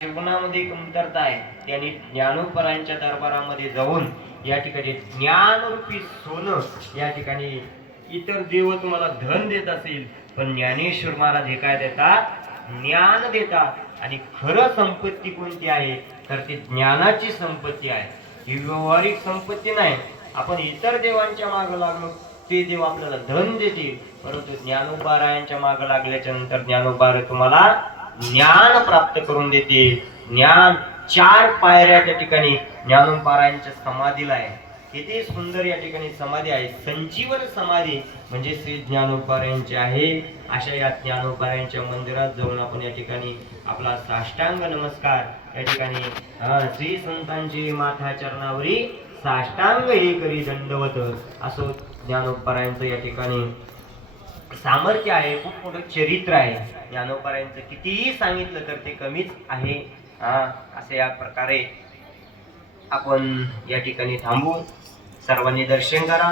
जीवनामध्ये कमतरता आहे त्यांनी ज्ञानोपरांच्या दरबारामध्ये जाऊन या ठिकाणी ज्ञानरूपी सोनं या ठिकाणी इतर देव तुम्हाला धन देत असेल पण ज्ञानेश्वर महाराज हे काय देतात? ज्ञान देतात. आणि खरं संपत्ती कोणती आहे तर ती ज्ञानाची संपत्ती आहे. ही व्यवहारिक संपत्ती नाही. आपण इतर देवांच्या मागे लागलो ते देव आपल्याला धन देतील परंतु ज्ञानोबारायांच्या मागे लागल्याच्या नंतर ज्ञानोबार तुम्हाला ज्ञान प्राप्त करून देते. ज्ञान 4 पायऱ्या त्या ठिकाणी ज्ञानोबारायांच्या समाधीला आहे. किती सुंदर या ठिकाणी समाधी आहे. संजीवन समाधी म्हणजे श्री ज्ञानोबारायांची आहे. अशा या ज्ञानोबारायांच्या मंदिरात जाऊन आपण या ठिकाणी आपला साष्टांग नमस्कार या ठिकाणी श्री संतांची माथा चरणावरी साष्टांग हे करी दंडवत असं ज्ञानोबारायांचं या ठिकाणी सामर्थ्य आहे. खूप मोठं चरित्र आहे ज्ञानोबारायांचं. कितीही सांगितलं तर ते कमीच आहे. असे या प्रकारे आपण या ठिकाणी थांबू. सर्वांनी दर्शन करा.